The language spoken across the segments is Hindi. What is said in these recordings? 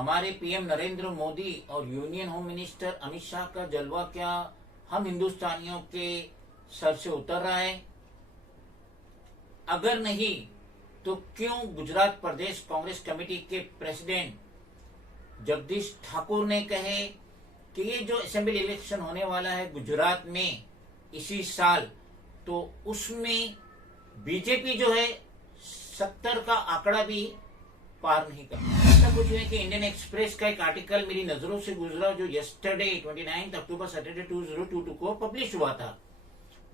हमारे पीएम नरेंद्र मोदी और union home minister Amit Shah का जलवा क्या हम हिंदुस्तानियों के सर से उतर रहा है? अगर नहीं तो क्यों गुजरात प्रदेश कांग्रेस कमेटी के प्रेसिडेंट जगदीश ठाकुर ने कहे कि ये जो असेंबली इलेक्शन होने वाला है गुजरात में इसी साल, तो उसमें बीजेपी जो है 70 का आंकड़ा भी पार नहीं करता। ऐसा कुछ है कि इंडियन एक्सप्रेस का एक आर्टिकल मेरी नजरों से गुजरा जो यस्टरडे 29 अक्टूबर सैटरडे 2022 को पब्लिश हुआ था,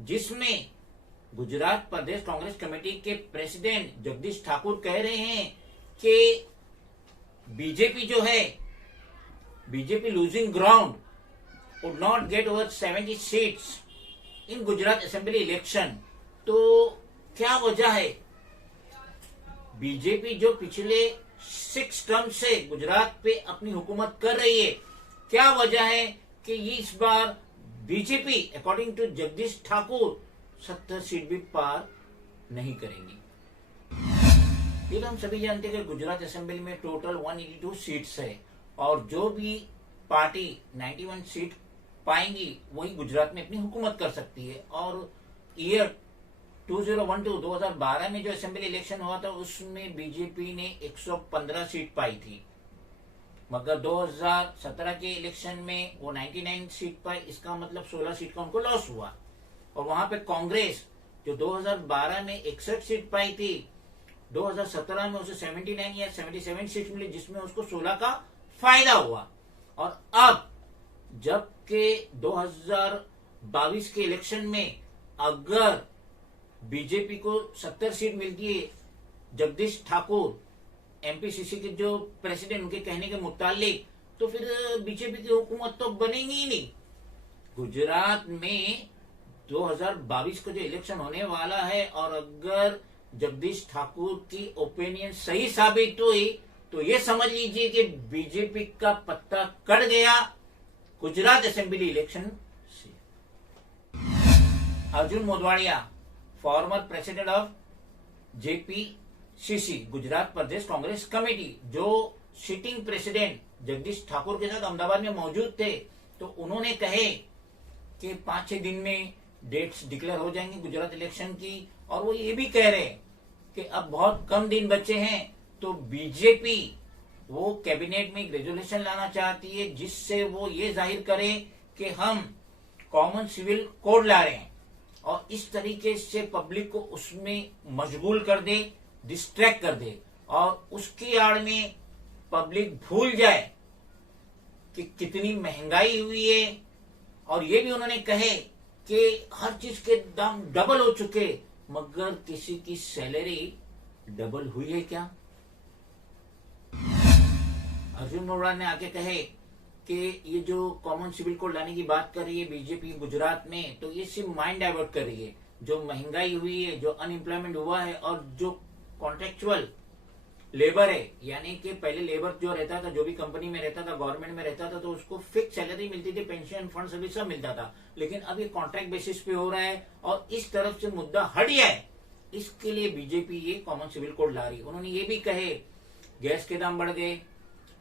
जिसमें गुजरात प्रदेश कांग्रेस कमेटी के प्रेसिडेंट जगदीश ठाकुर कह रहे हैं कि बीजेपी जो है, BJP losing ground would not get over 70 seats in Gujarat assembly election. तो क्या वजह है? बीजेपी जो पिछले 6 टर्म से गुजरात पे अपनी हुकूमत कर रही है, क्या वजह है कि इस बार BJP according to Jagdish Thakur 70 seat भी पार नहीं करेंगी? फिर हम सभी जानते हैं कि गुजरात असेंबली में टोटल 182 सीट्स है और जो भी पार्टी 91 सीट पाएंगी वही गुजरात में अपनी हुकूमत कर सकती है। और ईयर 2012 में जो असेंबली इलेक्शन हुआ था उसमें बीजेपी ने 115 सीट पाई थी, मगर 2017 के इलेक्शन में वो 99 सीट पाई। इसका मतलब 16 सीट का उनको लॉस हुआ। और वहां पे कांग्रेस जो 2012 में 61 सीट पाई थी, 2017 में उसे 79 या 77 सीट मिली, जिसमें उसको 16 का फायदा हुआ। और अब जबकि 2022 के इलेक्शन में अगर बीजेपी को 70 सीट मिलती है, जगदीश ठाकुर एमपीसीसी के जो प्रेसिडेंट उनके कहने के मुतालिक, तो फिर बीजेपी की हुकूमत तो बनेगी ही नहीं। गुजरात में 2022 का जो इलेक्शन होने वाला है और अगर जगदीश ठाकुर की ओपिनियन सही साबित हुई तो ये समझ लीजिए कि बीजेपी का पत्ता कट गया गुजरात असेंबली इलेक्शन से। Arjun Modhwadia, former president of JPCC Gujarat Pradesh Congress committee, जो सिटिंग प्रेसिडेंट जगदीश ठाकुर के साथ अहमदाबाद में मौजूद थे, तो उन्होंने कहे कि 5-6 दिन में डेट्स डिक्लेयर हो जाएंगी गुजरात इलेक्शन की। और वो ये भी कह रहे कि अब बहुत कम दिन बचे हैं, तो बीजेपी वो कैबिनेट में एक रेजोल्यूशन लाना चाहती है जिससे वो ये जाहिर करे कि हम कॉमन सिविल कोड ला रहे हैं और इस तरीके से पब्लिक को उसमें मशगूल कर दे, डिस्ट्रैक्ट कर दे और उसकी आड़ में पब्लिक भूल जाए कि कितनी महंगाई हुई है। और ये भी उन्होंने कहे कि हर चीज के दाम डबल हो चुके, मगर किसी की सैलरी डबल हुई है क्या? अर्जुन मोढवाडिया ने आके कहे कि ये जो कॉमन सिविल कोड लाने की बात कर रही है बीजेपी गुजरात में, तो ये सिर्फ माइंड डाइवर्ट कर रही है। जो महंगाई हुई है, जो अनएम्प्लॉयमेंट हुआ है और जो कॉन्ट्रेक्चुअल लेबर है, यानी कि पहले लेबर जो रहता था, जो भी कंपनी में रहता था, गवर्नमेंट में रहता था, तो उसको फिक्स सैलरी मिलती थी, पेंशन फंड सभी सब मिलता था। लेकिन अब ये कॉन्ट्रैक्ट बेसिस पे हो रहा है और इस तरफ से मुद्दा हट गया है। इसके लिए बीजेपी ये कॉमन सिविल कोड ला रही है। उन्होंने ये भी कहे गैस के दाम बढ़ गए,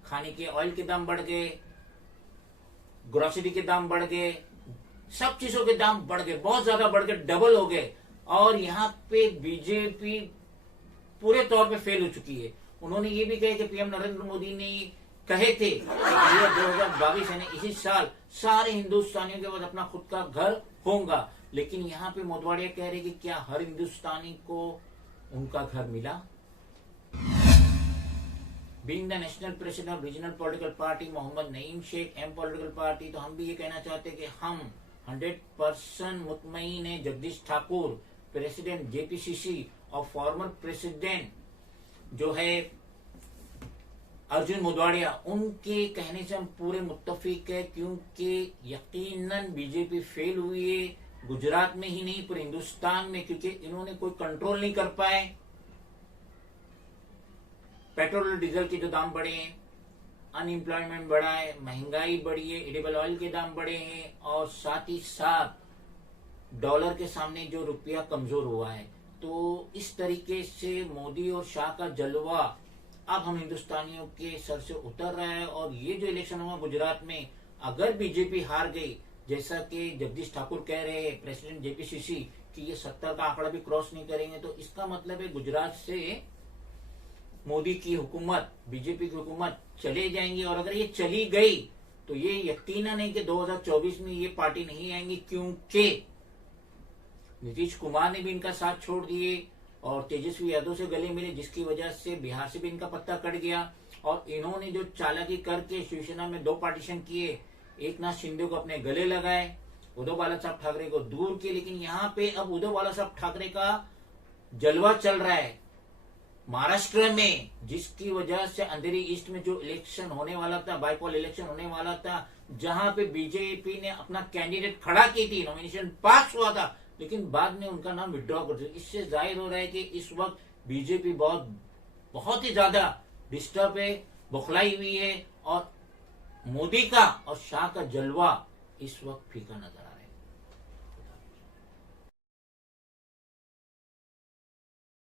खाने के ऑयल के दाम बढ़ गए, ग्रोसरी के दाम बढ़ गए, सब चीजों के दाम बढ़ गए, बहुत ज्यादा बढ़ गए, डबल हो गए। और यहाँ पे बीजेपी पूरे तौर पे फेल हो चुकी है। उन्होंने ये भी कहा कि पीएम नरेंद्र मोदी ने कहे थे कि 2022 यानी इसी साल सारे हिंदुस्तानियों के पास अपना खुद का घर होगा। लेकिन यहाँ पे मोढवाडिया कह रहे कि क्या हर हिंदुस्तानी को उनका घर मिला? Being the national president of regional political party Mohammad Naeem Sheikh M political party, तो हम भी ये कहना चाहते हैं कि हम 100% मुतमईन है जगदीश ठाकुर प्रेसिडेंट जेपीसीसी और फॉर्मर प्रेसिडेंट जो है अर्जुन मोढवाडिया, उनके कहने से हम पूरे मुत्तफिक है, क्योंकि यकीनन बीजेपी फेल हुई है गुजरात में ही नहीं पूरे हिंदुस्तान में, क्योंकि इन्होंने कोई कंट्रोल नहीं कर पाए। पेट्रोल और डीजल के जो दाम बढ़े हैं, अनएम्प्लॉयमेंट बढ़ा है, महंगाई बढ़ी है, एडिबल ऑयल के दाम बढ़े हैं और साथ ही साथ डॉलर के सामने जो रुपया कमजोर हुआ है। तो इस तरीके से मोदी और शाह का जलवा अब हम हिंदुस्तानियों के सर से उतर रहा है। और ये जो इलेक्शन हुआ गुजरात में, अगर बीजेपी हार गई, जैसा कि जगदीश ठाकुर कह रहे हैं, प्रेसिडेंट जेपीसीसी, कि ये 70 का आंकड़ा भी क्रॉस नहीं करेंगे, तो इसका मतलब है गुजरात से मोदी की हुकूमत, बीजेपी की हुकूमत चले जाएंगी। और अगर ये चली गई तो ये यकीनन है कि 2024 में ये पार्टी नहीं आएंगी, क्योंकि नीतीश कुमार ने भी इनका साथ छोड़ दिए और तेजस्वी यादव से गले मिले, जिसकी वजह से बिहार से भी इनका पत्ता कट गया। और इन्होंने जो चालाकी करके शिवसेना में 2 पार्टीशन किए, एक नाथ शिंदे को अपने गले लगाए, उद्धव बालासाहब ठाकरे को दूर किए। लेकिन यहाँ पे अब उद्धव बालासाहब ठाकरे का जलवा चल रहा है महाराष्ट्र में, जिसकी वजह से अंधेरी ईस्ट में जो इलेक्शन होने वाला था, बाईपोल इलेक्शन होने वाला था, जहां पे बीजेपी ने अपना कैंडिडेट खड़ा की थी, नॉमिनेशन पास हुआ था, लेकिन बाद में उनका नाम विड्रॉ कर दिया। इससे जाहिर हो रहा है कि इस वक्त बीजेपी बहुत ही ज्यादा डिस्टर्ब है, बौखलाई हुई है, और मोदी का और शाह का जलवा इस वक्त फीका नजर